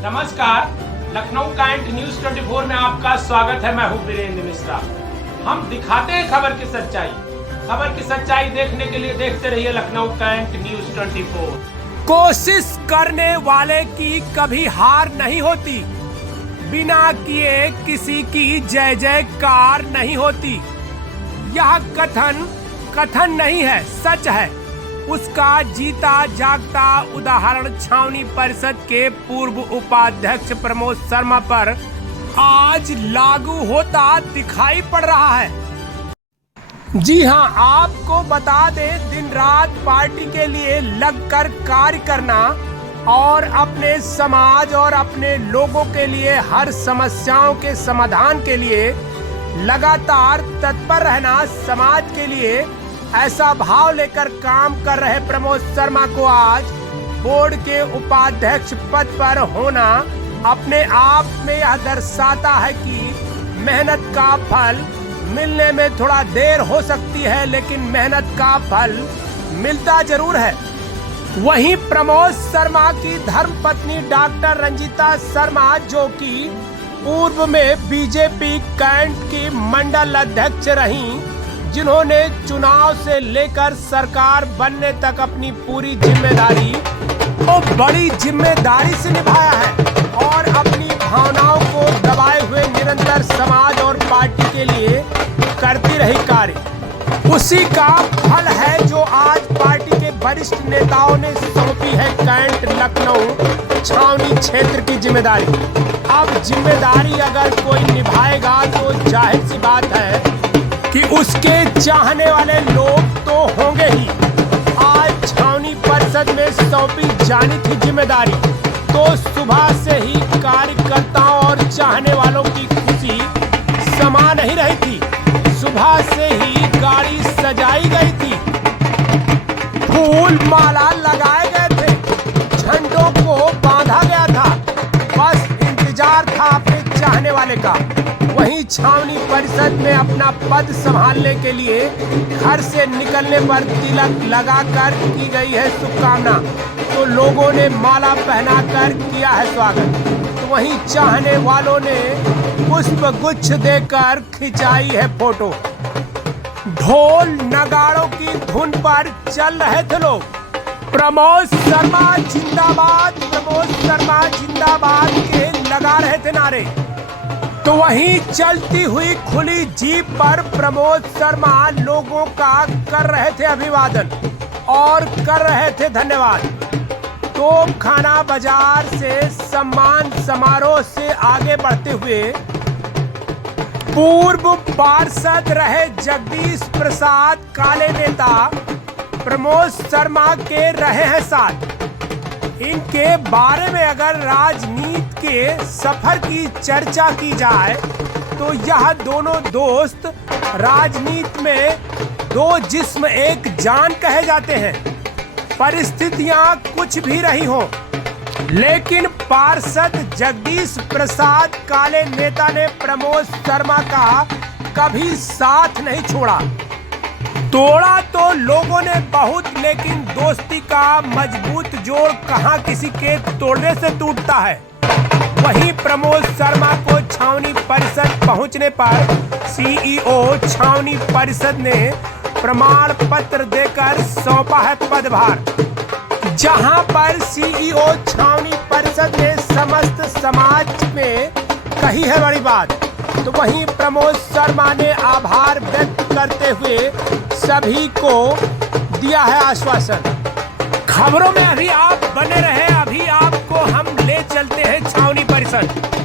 नमस्कार, Lucknow cantt news 24 में आपका स्वागत है। मैं हूं वीरेंद्र मिश्रा। हम दिखाते हैं खबर की सच्चाई। खबर की सच्चाई देखने के लिए देखते रहिए लखनऊ कैंट न्यूज 24। कोशिश करने वाले की कभी हार नहीं होती, बिना किए किसी की जय जयकार नहीं होती। यह कथन नहीं है, सच है। उसका जीता जागता उदाहरण छावनी परिषद के पूर्व उपाध्यक्ष प्रमोद शर्मा पर आज लागू होता दिखाई पड़ रहा है। जी हां, आपको बता दें, दिन रात पार्टी के लिए लगकर कार्य करना और अपने समाज और अपने लोगों के लिए हर समस्याओं के समाधान के लिए लगातार तत्पर रहना, समाज के लिए ऐसा भाव लेकर काम कर रहे प्रमोद शर्मा को आज बोर्ड के उपाध्यक्ष पद पर होना अपने आप में यह दर्शाता है कि मेहनत का फल मिलने में थोड़ा देर हो सकती है, लेकिन मेहनत का फल मिलता जरूर है। वहीं प्रमोद शर्मा की धर्मपत्नी डॉक्टर रंजीता शर्मा, जो कि पूर्व में बीजेपी कैंट की मंडल अध्यक्ष रहीं, जिन्होंने चुनाव से लेकर सरकार बनने तक अपनी पूरी जिम्मेदारी तो बड़ी जिम्मेदारी से निभाया है और अपनी भावनाओं को दबाए हुए निरंतर समाज और पार्टी के लिए करती रही कार्य। उसी का फल है जो आज पार्टी के वरिष्ठ नेताओं ने सौंपी है कैंट लखनऊ छावनी क्षेत्र की जिम्मेदारी। अब जिम्मेदारी अगर कोई निभाएगा तो जाहिर सी बात है कि उसके चाहने वाले लोग तो होंगे ही। आज छावनी परिषद में सौंपी जानी थी जिम्मेदारी, तो सुबह से ही कार्यकर्ताओं और चाहने वालों की खुशी समा नहीं रही थी। सुबह से ही गाड़ी सजाई गई थी, फूल माला लगाए गए थे, झंडों को बांधा गया था, बस इंतजार था अपने चाहने वाले का। वहीं छावनी परिषद में अपना पद संभालने के लिए घर से निकलने पर तिलक लगाकर की गई है शुभकामना, तो लोगों ने माला पहनाकर किया है स्वागत। तो वहीं चाहने वालों ने पुष्प गुच्छ देकर खिंचाई है फोटो। ढोल नगाड़ों की धुन पर चल रहे थे लोग। प्रमोद शर्मा जिंदाबाद, प्रमोद शर्मा जिंदाबाद के लगा रहे थे नारे। तो वहीं चलती हुई खुली जीप पर प्रमोद शर्मा लोगों का कर रहे थे अभिवादन और कर रहे थे धन्यवाद। तोप खाना बाजार से सम्मान समारोह से आगे बढ़ते हुए पूर्व पार्षद रहे जगदीश प्रसाद काले नेता प्रमोद शर्मा के रहे हैं साथ। इनके बारे में अगर राजनीति के सफर की चर्चा की जाए तो यह दोनों दोस्त राजनीति में दो जिस्म एक जान कहे जाते हैं। परिस्थितियां कुछ भी रही हो, लेकिन पार्षद जगदीश प्रसाद काले नेता ने प्रमोद शर्मा का कभी साथ नहीं छोड़ा। तोड़ा तो लोगों ने बहुत, लेकिन दोस्ती का मजबूत जोड़ कहां किसी के तोड़ने से टूटता है। वहीं प्रमोद शर्मा को छावनी परिषद पहुंचने पर सीईओ छावनी परिषद ने प्रमाण पत्र देकर सौंपा है पदभार, जहां पर सीईओ छावनी परिषद ने समस्त समाज में कही है बड़ी बात। तो वहीं प्रमोद शर्मा ने आभार व्यक्त करते हुए सभी को दिया है आश्वासन। खबरों में अभी आप बने रहे, अभी आपको हम ले चलते हैं छावनी परिषद।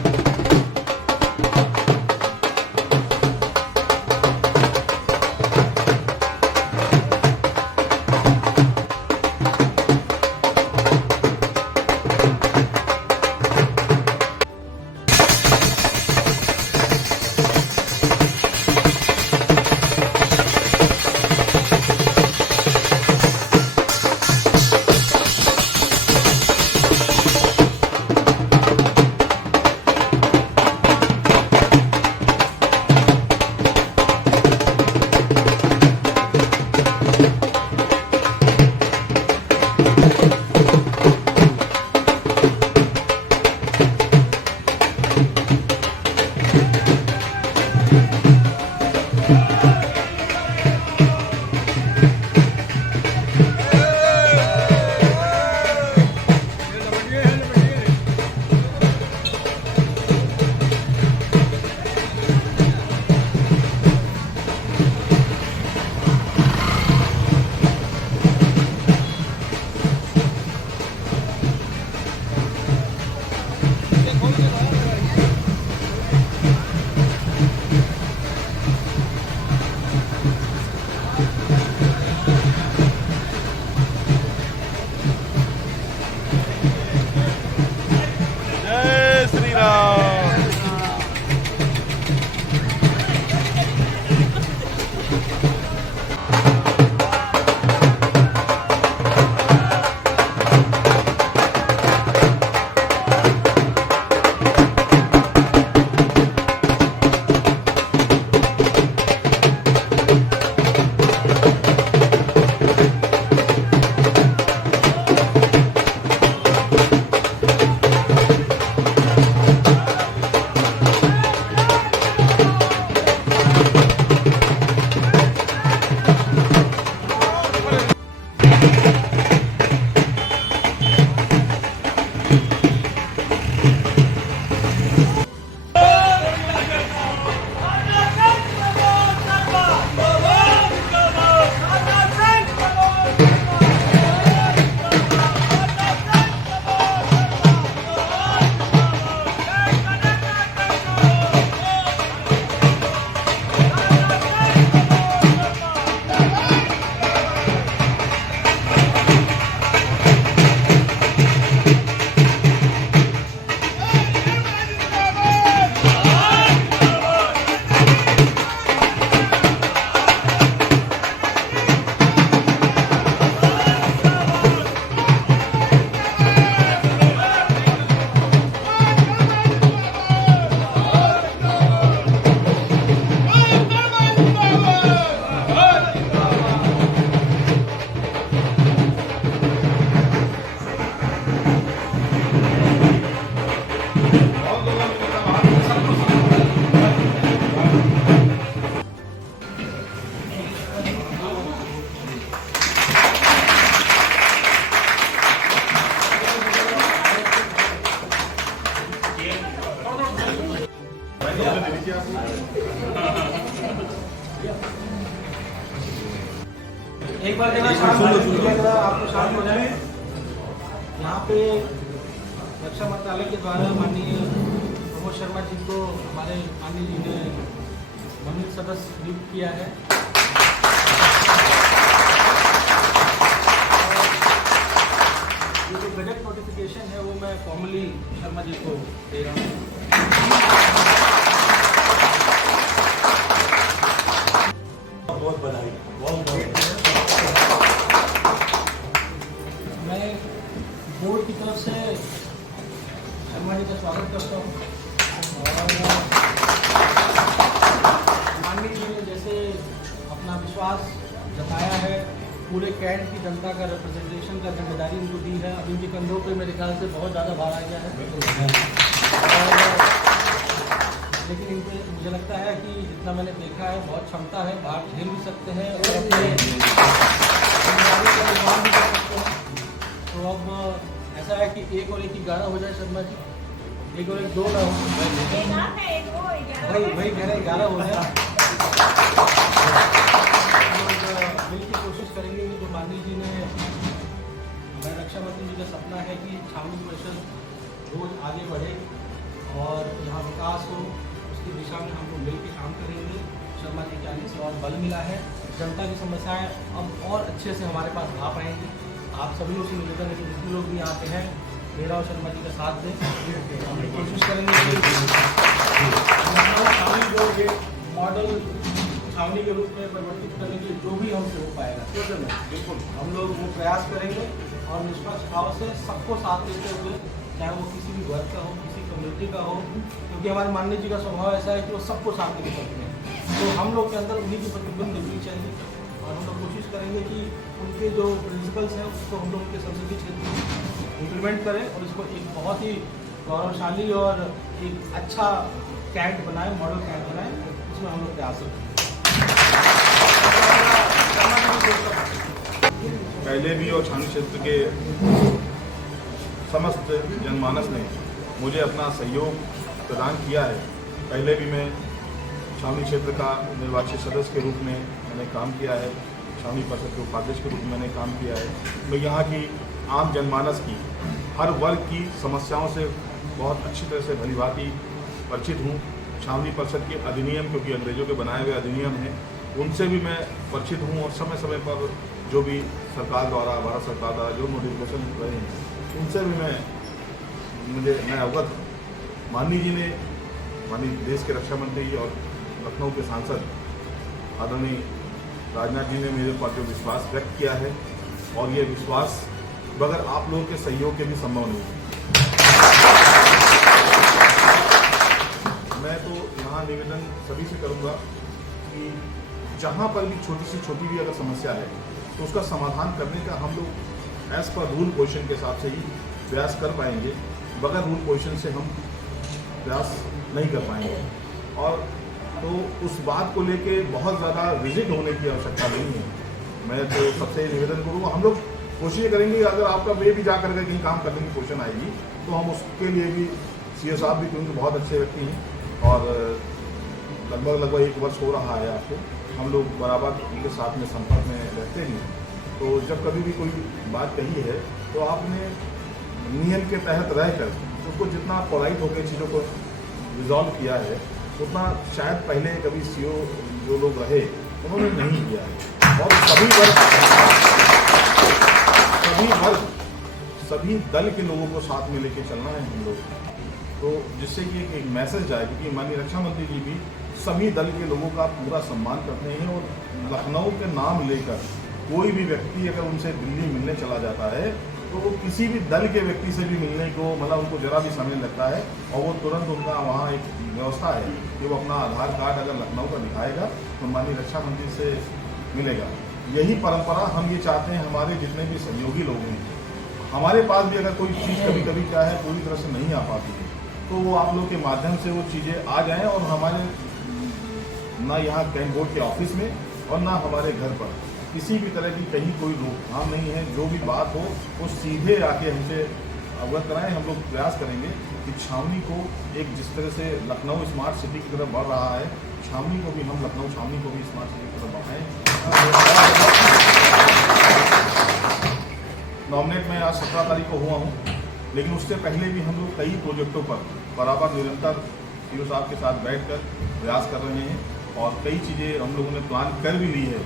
एक बार देना आपको शामिल हो जाए। यहाँ पे रक्षा मंत्रालय के द्वारा माननीय प्रमोद शर्मा जी को हमारे माननीय जी ने मनोनीत सदस्य नियुक्त किया है। ये जो बजट नोटिफिकेशन है वो मैं फॉर्मली शर्मा जी को दे रहा हूँ। बहुत बधाई, बहुत मैं बोर्ड की तरफ से शर्मा जी का स्वागत करता हूँ और माननीय जी ने जैसे अपना विश्वास जताया है, पूरे कैंट की जनता का रिप्रेजेंटेशन का जिम्मेदारी उनको दी है। अब इनके कंधों पे मेरे ख्याल से बहुत ज़्यादा भार आ गया है, लेकिन इन पर मुझे लगता है कि जितना मैंने देखा है बहुत क्षमता है, भार झेल भी सकते हैं और अपने जिम्मेदारी का निर्वहन भी कर सकते हैं। तो अब ऐसा है कि 1 और 1 11 हो जाए शर्मा जी, 1 और 1 2 ना हो, वही 11 हो जाए। मिल की कोशिश करेंगे कि जो माननीय जी ने, हमारे रक्षा मंत्री जी का सपना है कि छावनी परिषद रोज आगे बढ़े और यहाँ विकास हो, उसकी दिशा में हम लोग मिलकर काम करेंगे। शर्मा जी के आने से और बल मिला है, जनता की समस्याएं अब और अच्छे से हमारे पास आ पाएंगी। आप सभी लोग से निवेदन है कि जितने लोग भी यहाँ पे हैं, मेरा और शर्मा जी का साथ दें। हम कोशिश करेंगे कि छावनी जो ये मॉडल छावनी के रूप में परिवर्तित करने के लिए जो भी हमसे हो पाएगा बिल्कुल हम लोग वो प्रयास करेंगे और निष्पक्ष भाव से सबको साथ लेते हुए, चाहे वो किसी भी वर्ग का हो, किसी कम्युनिटी का हो, क्योंकि हमारे माननीय जी का स्वभाव ऐसा है कि वो सबको साथ लेके चलते हैं। तो हम लोग के अंदर उन्हीं की प्रतिबिंब दिखनी चाहिए और हम लोग कोशिश करेंगे कि उनके जो प्रिंसिपल्स हैं उसको हम लोग उनके संसदीय क्षेत्र में इम्प्लीमेंट करें और इसको एक बहुत ही गौरवशाली और एक अच्छा कैंट बनाए, मॉडल कैंट बनाए, उसमें हम लोग प्रयास करें। पहले भी और छावनी क्षेत्र के समस्त जनमानस ने मुझे अपना सहयोग प्रदान किया है। पहले भी मैं छावनी क्षेत्र का निर्वाचित सदस्य के रूप में मैंने काम किया है, छावनी परिषद के उपाध्यक्ष के रूप में मैंने काम किया है। मैं यहाँ की आम जनमानस की, हर वर्ग की समस्याओं से बहुत अच्छी तरह से भलीभांति परिचित हूँ। छावनी परिषद के अधिनियम, क्योंकि अंग्रेजों के बनाए हुए अधिनियम हैं, उनसे भी मैं परिचित हूँ और समय समय पर जो भी सरकार द्वारा, भारत सरकार द्वारा जो नोटिफिकेशन रहे हैं उनसे भी मैं अवगत हूँ। माननीय जी ने, माननीय देश के रक्षा मंत्री और लखनऊ के सांसद आदरणीय राजनाथ जी ने मेरे पर जो विश्वास व्यक्त किया है और ये विश्वास बगैर आप लोगों के सहयोग के भी संभव नहीं है। मैं तो यहाँ निवेदन सभी से करूँगा कि जहाँ पर भी छोटी से छोटी भी अगर समस्या है तो उसका समाधान करने का हम लोग एज पर रूल पोजीशन के हिसाब से ही प्रयास कर पाएंगे। बगैर रूल पोजीशन से हम प्रयास नहीं कर पाएंगे और तो उस बात को लेके बहुत ज़्यादा रिजिड होने की आवश्यकता नहीं है। मैं तो सबसे निवेदन करूँगा, हम लोग कोशिश करेंगे अगर आपका वे भी जा करके कहीं काम करने की पोजीशन आएगी तो हम उसके लिए भी, सीओ साहब भी क्योंकि बहुत अच्छे व्यक्ति हैं और लगभग 1 वर्ष हो रहा है आपको, हम लोग बराबर उनके साथ में संपर्क में रहते हैं। तो जब कभी भी कोई बात कही है तो आपने नियम के तहत रहकर उसको जितना पोलाइट होकर चीज़ों को रिजॉल्व किया है उतना शायद पहले कभी सीओ जो लोग रहे उन्होंने नहीं किया है। और सभी दल के लोगों को साथ में लेके चलना है हम लोग, तो जिससे कि एक मैसेज जाए, क्योंकि माननीय रक्षा मंत्री जी भी सभी दल के लोगों का पूरा सम्मान करते हैं और लखनऊ के नाम लेकर कोई भी व्यक्ति अगर उनसे दिल्ली मिलने चला जाता है तो वो किसी भी दल के व्यक्ति से भी मिलने को मतलब उनको जरा भी समय लगता है और वो तुरंत उनका वहाँ एक व्यवस्था है कि वो अपना आधार कार्ड अगर लखनऊ का दिखाएगा तो माननीय रक्षा मंत्री से मिलेगा। यही परंपरा हम ये चाहते हैं हमारे जितने भी सहयोगी लोग हैं, हमारे पास भी अगर कोई चीज़ कभी कभी क्या है पूरी तरह से नहीं आ पाती है तो वो आप लोग के माध्यम से वो चीज़ें आ जाएँ और हमारे ना यहाँ कैंट बोर्ड के ऑफिस में और ना हमारे घर पर किसी भी तरह की कहीं कोई रोकथाम नहीं है। जो भी बात हो वो सीधे आके हमसे अवगत कराएं। हम लोग प्रयास करेंगे कि छावनी को एक जिस तरह से लखनऊ स्मार्ट सिटी की तरफ बढ़ रहा है, छावनी को भी, हम लखनऊ छावनी को भी स्मार्ट सिटी की तरफ बढ़ाएं। नॉमिनेट मैं आज 17 तारीख को हुआ हूँ, लेकिन उससे पहले भी हम लोग कई प्रोजेक्टों पर बराबर निरंतर सीओ साहब के साथ बैठकर प्रयास कर रहे हैं और कई चीज़ें हम लोगों ने प्लान कर भी ली है।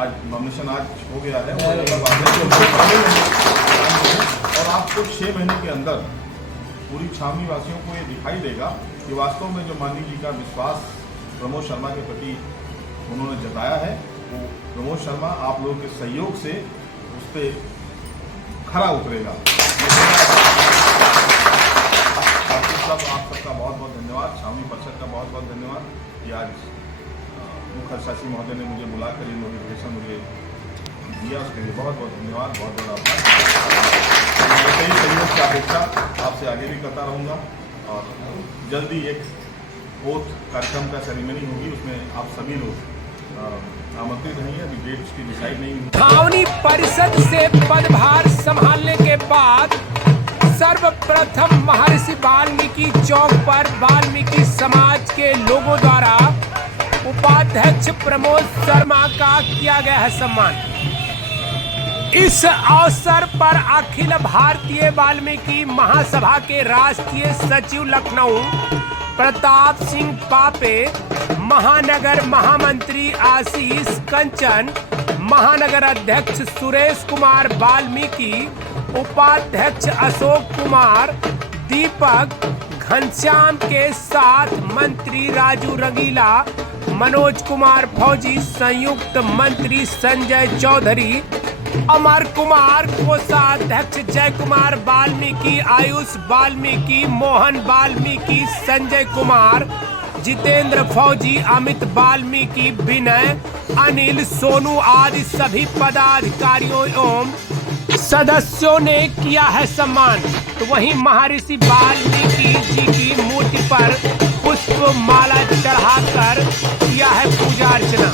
आज नॉमिनेशन आज हो गया है और आपको 6 महीने के अंदर पूरी छावनी वासियों को ये दिखाई देगा कि वास्तव में जो माननीय जी का विश्वास प्रमोद शर्मा के प्रति उन्होंने जताया है, वो प्रमोद शर्मा आप लोगों के सहयोग से उस पर खरा उतरेगा। आप सबका बहुत बहुत धन्यवाद, छावनी परिषद का बहुत बहुत धन्यवाद कि आज मुख्य शासी महोदय ने मुझे बुलाकर ये नोटिफिकेशन मुझे दिया, उसके लिए बहुत बहुत धन्यवाद, बहुत बहुत आभार। कई सहयोग की अपेक्षा आपसे आगे भी करता रहूँगा और जल्दी एक ओथ कार्यक्रम का सेरेमनी होगी, उसमें आप सभी लोग आमंत्रित रहेंगे। अभी डेट उसकी डिसाइड नहीं हुई। छावनी परिषद से पदभार संभालने के बाद सर्वप्रथम महर्षि वाल्मीकि चौक पर वाल्मीकि समाज के लोगों द्वारा उपाध्यक्ष प्रमोद शर्मा का किया गया है सम्मान। इस अवसर पर अखिल भारतीय वाल्मीकि महासभा के राष्ट्रीय सचिव लखनऊ प्रताप सिंह पापे, महानगर महामंत्री आशीष कंचन, महानगर अध्यक्ष सुरेश कुमार वाल्मीकि, उपाध्यक्ष अशोक कुमार, दीपक घनश्याम के साथ मंत्री राजू रंगीला, मनोज कुमार फौजी, संयुक्त मंत्री संजय चौधरी, अमर कुमार, कोषाध्यक्ष जय कुमार वाल्मीकि, आयुष वाल्मीकि, मोहन वाल्मीकि, संजय कुमार, जितेंद्र फौजी, अमित वाल्मीकि, विनय, अनिल, सोनू आदि सभी पदाधिकारियों एवं सदस्यों ने किया है सम्मान। तो वहीं महर्षि वाल्मीकि जी की मूर्ति पर पुष्प माला चढ़ाकर किया है पूजा अर्चना।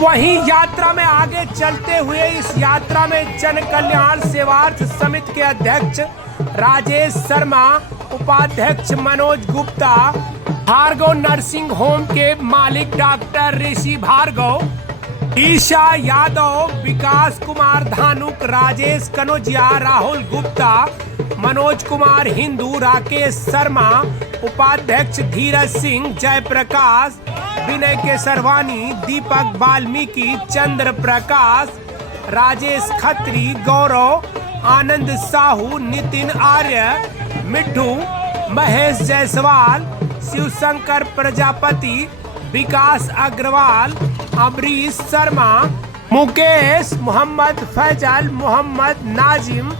वहीं यात्रा में आगे चलते हुए इस यात्रा में जन कल्याण सेवार्थ समिति के अध्यक्ष राजेश शर्मा, उपाध्यक्ष मनोज गुप्ता, भार्गव नर्सिंग होम के मालिक डॉक्टर ऋषि भार्गव, ईशा यादव, विकास कुमार धानुक, राजेश कनौजिया, राहुल गुप्ता, मनोज कुमार हिंदू, राकेश शर्मा, उपाध्यक्ष धीरज सिंह, जयप्रकाश, विनय केसरवानी, दीपक वाल्मीकि, चंद्र प्रकाश, राजेश खत्री, गौरव, आनंद साहू, नितिन आर्य, मिठू, महेश जायसवाल, शिवशंकर प्रजापति, विकास अग्रवाल, अमरीश शर्मा, मुकेश, मोहम्मद फैजल, मोहम्मद नाजिम,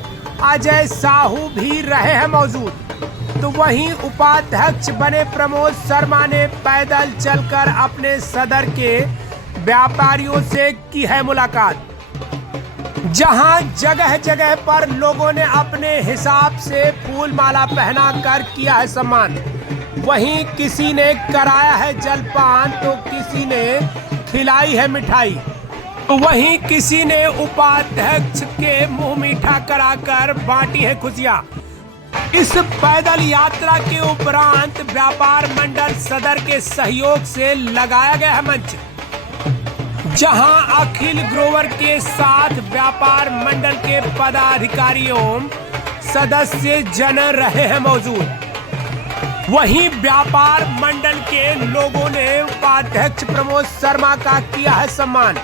अजय साहू भी रहे हैं मौजूद। तो वहीं उपाध्यक्ष बने प्रमोद शर्मा ने पैदल चलकर अपने सदर के व्यापारियों से की है मुलाकात, जहां जगह जगह पर लोगों ने अपने हिसाब से फूल माला पहनाकर किया है सम्मान। वहीं किसी ने कराया है जलपान तो किसी ने खिलाई है मिठाई, वहीं किसी ने उपाध्यक्ष के मुंह मीठा कराकर बांटी है खुशियां। इस पैदल यात्रा के उपरांत व्यापार मंडल सदर के सहयोग से लगाया गया है मंच, जहां अखिल ग्रोवर के साथ व्यापार मंडल के पदाधिकारियों सदस्य जन रहे हैं मौजूद। वहीं व्यापार मंडल के लोगों ने उपाध्यक्ष प्रमोद शर्मा का किया है सम्मान।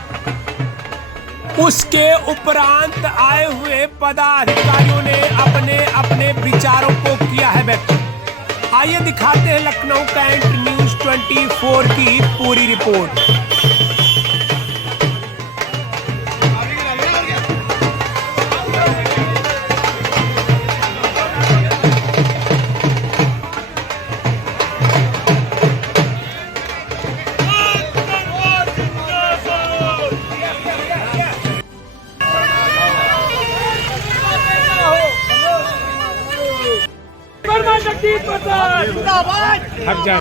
उसके उपरांत आए हुए पदाधिकारियों ने अपने अपने विचारों को किया है व्यक्त। आइए दिखाते हैं लखनऊ कैंट न्यूज़ 24 की पूरी रिपोर्ट। हट जा।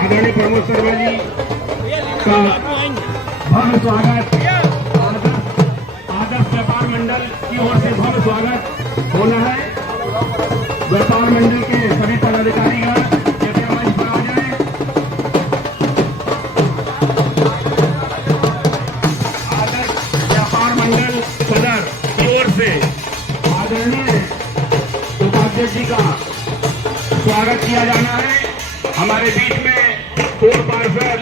आदरणीय प्रमोद शर्मा जी का भव्य स्वागत आदर्श व्यापार मंडल की ओर से भव्य स्वागत होना है। व्यापार मंडल के सभी पदाधिकारीगण कृपया मंच पर आ जाएं। आदर्श व्यापार मंडल सदर की ओर से आदरणीय उपाध्यक्ष जी का स्वागत किया जाना है। हमारे बीच में पूर्व पार्षद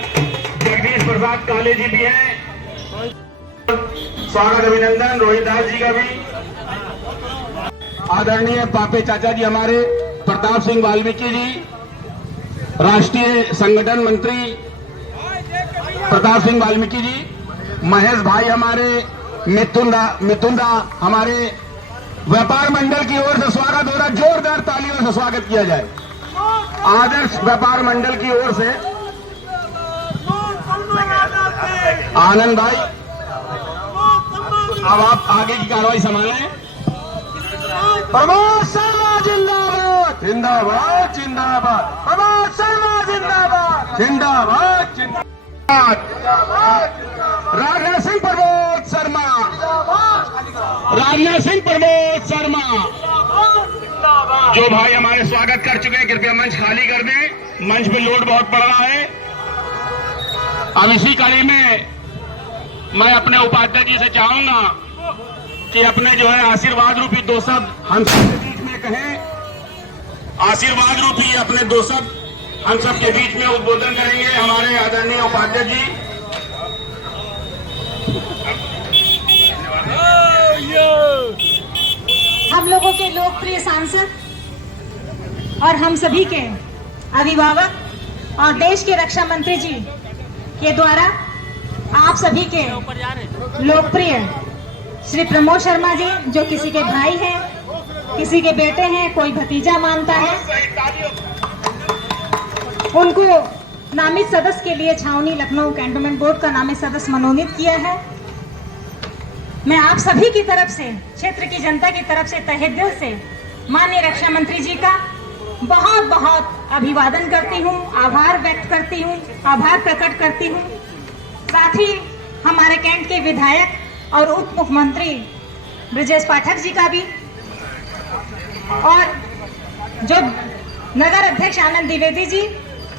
जगदीश प्रसाद काले जी भी हैं। स्वागत अभिनंदन रोहित दास जी का भी। आदरणीय पापे चाचा जी हमारे प्रताप सिंह वाल्मीकि जी, राष्ट्रीय संगठन मंत्री प्रताप सिंह वाल्मीकि जी, महेश भाई हमारे, मिथुन दा हमारे। व्यापार मंडल की ओर से स्वागत हो रहा है, जोरदार तालियों से स्वागत किया जाए। आदर्श व्यापार मंडल की ओर से आनंद भाई, अब आप आगे की कार्रवाई संभालें। प्रमोद शर्मा जिंदाबाद जिंदाबाद जिंदाबाद, प्रमोद शर्मा जिंदाबाद जिंदाबाद जिंदाबाद, राजनाथ सिंह प्रमोद शर्मा, राजनाथ सिंह प्रमोद शर्मा। जो भाई हमारे स्वागत कर चुके हैं कृपया मंच खाली कर दें, मंच पे लोड बहुत पड़ रहा है। अब इसी कड़ी में मैं अपने उपाध्यक्ष जी से चाहूंगा कि अपने जो है आशीर्वाद रूपी दो शब्द हम सब के बीच में कहें। आशीर्वाद रूपी अपने दो शब्द हम सब के बीच में उद्बोधन करेंगे हमारे आदरणीय उपाध्यक्ष जी। हम लोगों के लोकप्रिय सांसद और हम सभी के अभिभावक और देश के रक्षा मंत्री जी के द्वारा आप सभी के लोकप्रिय श्री प्रमोद शर्मा जी, जो किसी के भाई हैं, किसी के बेटे हैं, कोई भतीजा मानता है, उनको नामित सदस्य के लिए छावनी लखनऊ कैंटोनमेंट बोर्ड का नामित सदस्य मनोनीत किया है। मैं आप सभी की तरफ से, क्षेत्र की जनता की तरफ से तहे दिल से माननीय रक्षा मंत्री जी का बहुत बहुत अभिवादन करती हूँ, आभार व्यक्त करती हूँ, आभार प्रकट करती हूँ। साथ ही हमारे कैंट के विधायक और उप मुख्यमंत्री ब्रजेश पाठक जी का भी, और जो नगर अध्यक्ष आनंद द्विवेदी जी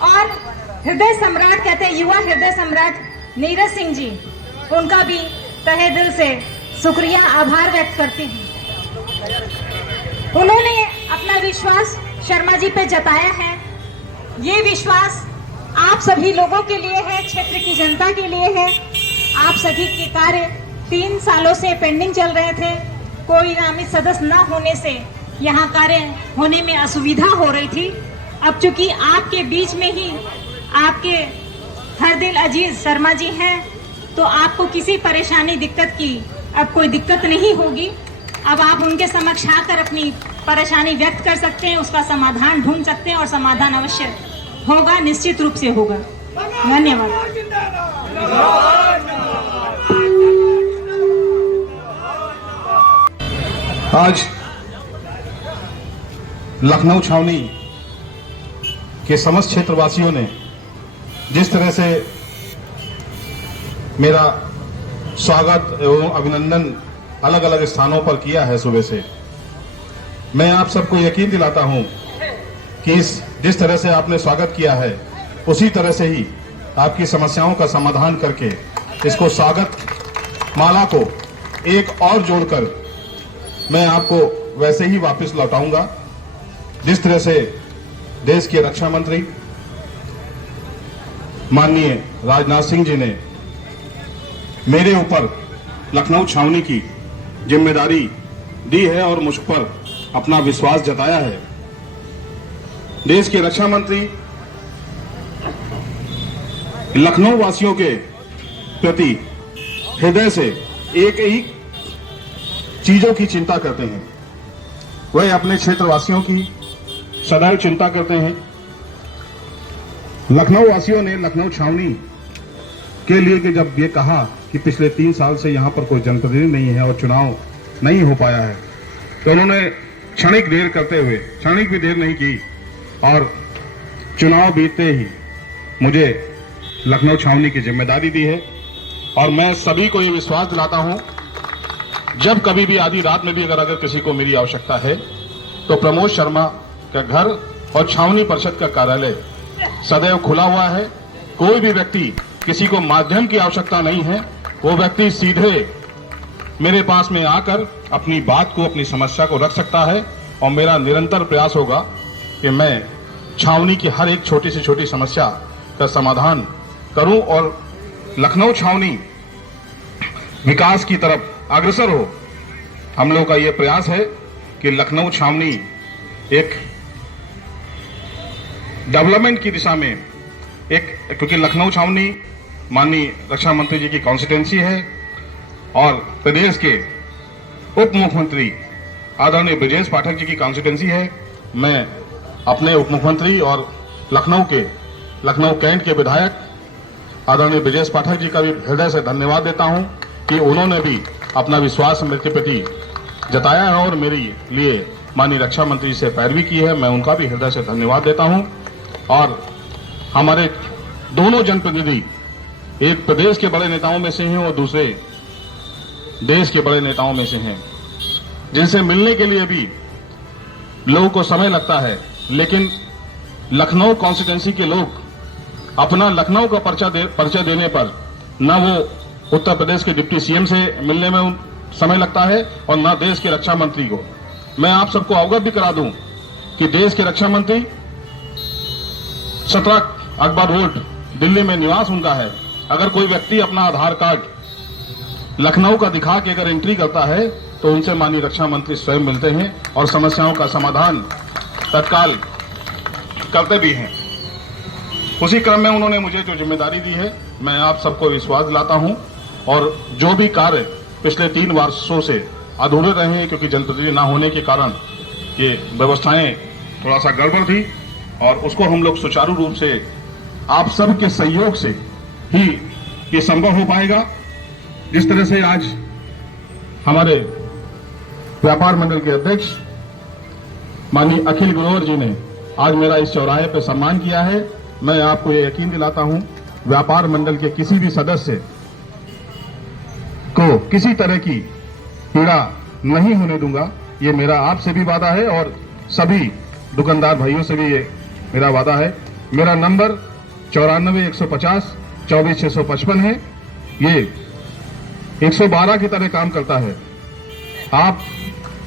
और हृदय सम्राट कहते हैं, युवा हृदय सम्राट नीरज सिंह जी, उनका भी तहे दिल से शुक्रिया, आभार व्यक्त करती हूँ। उन्होंने अपना विश्वास शर्मा जी पे जताया है, ये विश्वास आप सभी लोगों के लिए है, क्षेत्र की जनता के लिए है। आप सभी के कार्य 3 सालों से पेंडिंग चल रहे थे। कोई नामित सदस्य न होने से यहाँ कार्य होने में असुविधा हो रही थी। अब चूंकि आपके बीच में ही आपके हर दिल अजीज शर्मा जी हैं, तो आपको किसी परेशानी दिक्कत की अब कोई दिक्कत नहीं होगी। अब आप उनके समक्ष आकर अपनी परेशानी व्यक्त कर सकते हैं, उसका समाधान ढूंढ सकते हैं और समाधान अवश्य होगा, निश्चित रूप से होगा। धन्यवाद। आज लखनऊ छावनी के समस्त क्षेत्रवासियों ने जिस तरह से मेरा स्वागत एवं अभिनंदन अलग अलग स्थानों पर किया है सुबह से, मैं आप सबको यकीन दिलाता हूं कि जिस तरह से आपने स्वागत किया है उसी तरह से ही आपकी समस्याओं का समाधान करके इसको स्वागत माला को एक और जोड़कर मैं आपको वैसे ही वापस लौटाऊंगा जिस तरह से देश के रक्षा मंत्री माननीय राजनाथ सिंह जी ने मेरे ऊपर लखनऊ छावनी की जिम्मेदारी दी है और मुझ पर अपना विश्वास जताया है। देश के रक्षा मंत्री लखनऊ वासियों के प्रति हृदय से एक ही चीजों की चिंता करते हैं, वह अपने क्षेत्रवासियों की सदैव चिंता करते हैं। लखनऊ वासियों ने लखनऊ छावनी के लिए कि जब ये कहा कि पिछले 3 साल से यहां पर कोई जनप्रतिनिधि नहीं है और चुनाव नहीं हो पाया है, तो उन्होंने क्षणिक देर करते हुए, क्षणिक भी देर नहीं की और चुनाव बीतते ही मुझे लखनऊ छावनी की जिम्मेदारी दी है। और मैं सभी को ये विश्वास दिलाता हूं, जब कभी भी आधी रात में भी अगर किसी को मेरी आवश्यकता है तो प्रमोद शर्मा का घर और छावनी परिषद का कार्यालय सदैव खुला हुआ है। कोई भी व्यक्ति, किसी को माध्यम की आवश्यकता नहीं है, वो व्यक्ति सीधे मेरे पास में आकर अपनी बात को, अपनी समस्या को रख सकता है। और मेरा निरंतर प्रयास होगा कि मैं छावनी की हर एक छोटी से छोटी समस्या का समाधान करूं और लखनऊ छावनी विकास की तरफ अग्रसर हो। हम लोगों का यह प्रयास है कि लखनऊ छावनी एक डेवलपमेंट की दिशा में क्योंकि लखनऊ छावनी माननीय रक्षा मंत्री जी की कॉन्स्टिट्यूंसी है और प्रदेश के उप मुख्यमंत्री आदरणीय ब्रजेश पाठक जी की कॉन्स्टिट्यूंसी है। मैं अपने उप मुख्यमंत्री और लखनऊ कैंट के विधायक आदरणीय ब्रजेश पाठक जी का भी हृदय से धन्यवाद देता हूं कि उन्होंने भी अपना विश्वास मेरे प्रति जताया है और मेरे लिए माननीय रक्षा मंत्री से पैरवी की है। मैं उनका भी हृदय से धन्यवाद देता हूं। और हमारे दोनों जनप्रतिनिधि एक प्रदेश के बड़े नेताओं में से हैं और दूसरे देश के बड़े नेताओं में से हैं, जिनसे मिलने के लिए भी लोगों को समय लगता है, लेकिन लखनऊ कॉन्स्टिट्यूंसी के लोग अपना लखनऊ का परिचय देने पर न वो उत्तर प्रदेश के डिप्टी सीएम से मिलने में समय लगता है और न देश के रक्षा मंत्री को। मैं आप सबको अवगत भी करा दूं कि देश के रक्षा मंत्री 17 अकबर रोड दिल्ली में निवास उनका है। अगर कोई व्यक्ति अपना आधार कार्ड लखनऊ का दिखा के अगर एंट्री करता है तो उनसे माननीय रक्षा मंत्री स्वयं मिलते हैं और समस्याओं का समाधान तत्काल करते भी हैं। उसी क्रम में उन्होंने मुझे जो जिम्मेदारी दी है, मैं आप सबको विश्वास दिलाता हूं और जो भी कार्य पिछले 3 वर्षों से अधूरे रहे हैं क्योंकि जनप्रतिनिधि न होने के कारण ये व्यवस्थाएं थोड़ा सा गड़बड़ थी और उसको हम लोग सुचारू रूप से आप सबके सहयोग से ही ये संभव हो पाएगा। जिस तरह से आज हमारे व्यापार मंडल के अध्यक्ष माननीय अखिल ग्रोवर जी ने आज मेरा इस चौराहे पर सम्मान किया है, मैं आपको ये यकीन दिलाता हूं व्यापार मंडल के किसी भी सदस्य को किसी तरह की पीड़ा नहीं होने दूंगा। ये मेरा आपसे भी वादा है और सभी दुकानदार भाइयों से भी ये मेरा वादा है। मेरा नंबर 94-150 24-655 है। ये 112 की तरह काम करता है। आप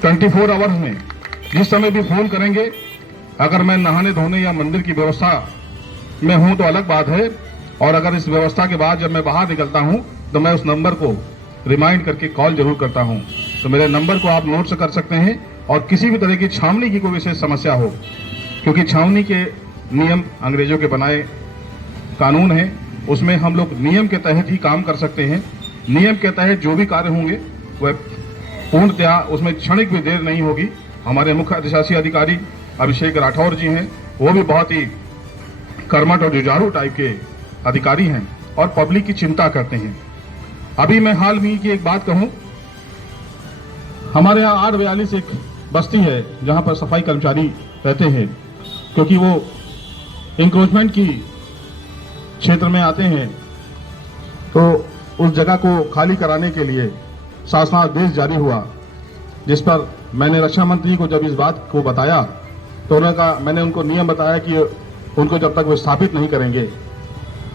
24 आवर्स में जिस समय भी फोन करेंगे अगर मैं नहाने धोने या मंदिर की व्यवस्था में हूं तो अलग बात है, और अगर इस व्यवस्था के बाद जब मैं बाहर निकलता हूं तो मैं उस नंबर को रिमाइंड करके कॉल जरूर करता हूं। तो मेरे नंबर को आप नोट से कर सकते हैं, और किसी भी तरह की छावनी की कोई विशेष समस्या हो, क्योंकि छावनी के नियम अंग्रेजों के बनाए कानून है, उसमें हम लोग नियम के तहत ही काम कर सकते हैं। नियम के तहत जो भी कार्य होंगे वह पूर्णतया उसमें क्षणिक भी देर नहीं होगी। हमारे मुख्य अधिशासी अधिकारी अभिषेक राठौर जी हैं, वो भी बहुत ही कर्मठ और जुझारू टाइप के अधिकारी हैं और पब्लिक की चिंता करते हैं। अभी मैं हाल में की एक बात कहूं, हमारे यहाँ 842 एक बस्ती है जहां पर सफाई कर्मचारी रहते हैं, क्योंकि वो इंक्रोचमेंट की क्षेत्र में आते हैं, तो उस जगह को खाली कराने के लिए शासनादेश जारी हुआ, जिस पर मैंने रक्षा मंत्री को जब इस बात को बताया तो उन्होंने कहा, मैंने उनको नियम बताया कि उनको जब तक विस्थापित नहीं करेंगे।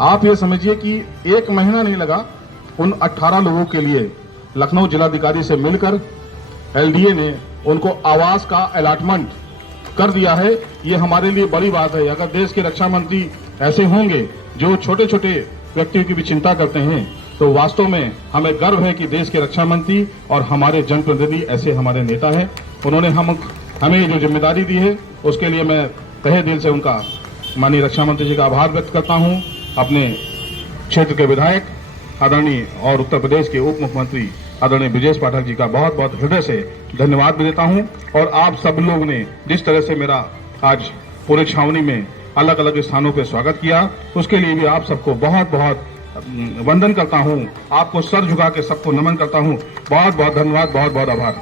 आप ये समझिए कि 1 महीना नहीं लगा उन 18 लोगों के लिए लखनऊ जिलाधिकारी से मिलकर एलडीए ने उनको आवास का अलॉटमेंट कर दिया है। ये हमारे लिए बड़ी बात है। अगर देश के रक्षा मंत्री ऐसे होंगे जो छोटे छोटे व्यक्तियों की भी चिंता करते हैं, तो वास्तव में हमें गर्व है कि देश के रक्षा मंत्री और हमारे जनप्रतिनिधि ऐसे हमारे नेता हैं। उन्होंने हमें जो जिम्मेदारी दी है उसके लिए मैं तहे दिल से उनका, माननीय रक्षा मंत्री जी का आभार व्यक्त करता हूं। अपने क्षेत्र के विधायक आदरणीय और उत्तर प्रदेश के उप मुख्यमंत्री आदरणीय ब्रजेश पाठक जी का बहुत बहुत हृदय से धन्यवाद भी देता हूं। और आप सब लोग ने जिस तरह से मेरा आज पूरे छावनी में अलग अलग स्थानों पर स्वागत किया, उसके लिए भी आप सबको बहुत बहुत वंदन करता हूं। आपको सर झुका के सबको नमन करता हूं। बहुत बहुत धन्यवाद, बहुत बहुत आभार।